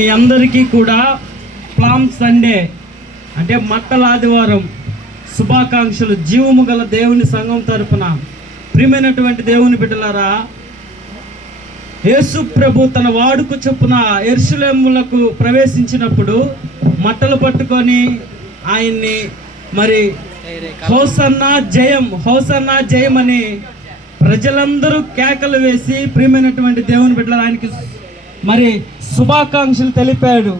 మీ అందరికీ కూడా ప్లామ్ సండే అంటే మట్టల ఆదివారం శుభాకాంక్షలు. జీవము గల దేవుని సంఘం తరపున ప్రియమైనటువంటి దేవుని బిడ్డలారా, యేసు ప్రభు తన వాడుకు చొప్పున యెరూషలేములకు ప్రవేశించినప్పుడు మట్టలు పట్టుకొని ఆయన్ని మరి హోసన్నా జయం, హోసన్నా జయం అని ప్రజలందరూ కేకలు వేసి ప్రియమైనటువంటి దేవుని బిడ్డలారా ఆయనకి మరి శుభాకాంక్షలు తెలిపాడు.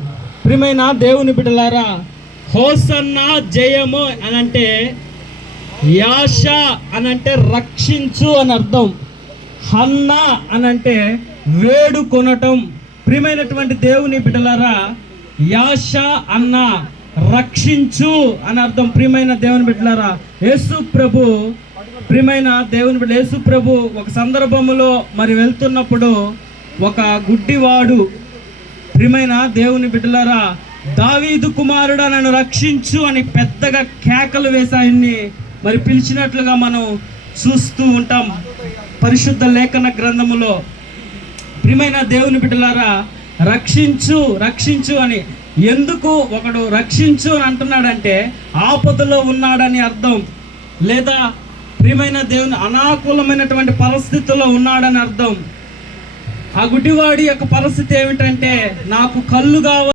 ప్రియమైన దేవుని బిడ్డలారా, హోసన్నా జయము అనంటే యాష అనంటే రక్షించు అని అర్థం, హన్నా అనంటే వేడుకొనటం. ప్రియమైనటువంటి దేవుని బిడ్డలారా, యాష అన్న రక్షించు అని అర్థం. ప్రియమైన దేవుని బిడ్డలారా, యేసు ప్రభు ప్రియమైన దేవుని బిడ్డ యేసు ప్రభు ఒక సందర్భంలో మరి వెళ్తున్నప్పుడు ఒక గుడ్డివాడు, ప్రియమైన దేవుని బిడ్డలారా, దావీదు కుమారుడా నన్ను రక్షించు అని పెద్దగా కేకలు వేసి ఆయన్ని మరి పిలిచినట్లుగా మనం చూస్తూ ఉంటాం పరిశుద్ధ లేఖన గ్రంథములో. ప్రియమైన దేవుని బిడ్డలారా, రక్షించు రక్షించు అని ఎందుకు ఒకడు రక్షించు అని అంటున్నాడంటే ఆపదలో ఉన్నాడని అర్థం, లేదా ప్రియమైన దేవుని అనాకూలమైనటువంటి పరిస్థితుల్లో ఉన్నాడని అర్థం. ఆ గుడ్డివాడి యొక్క పరిస్థితి ఏమిటంటే నాకు కళ్ళు కావాలి,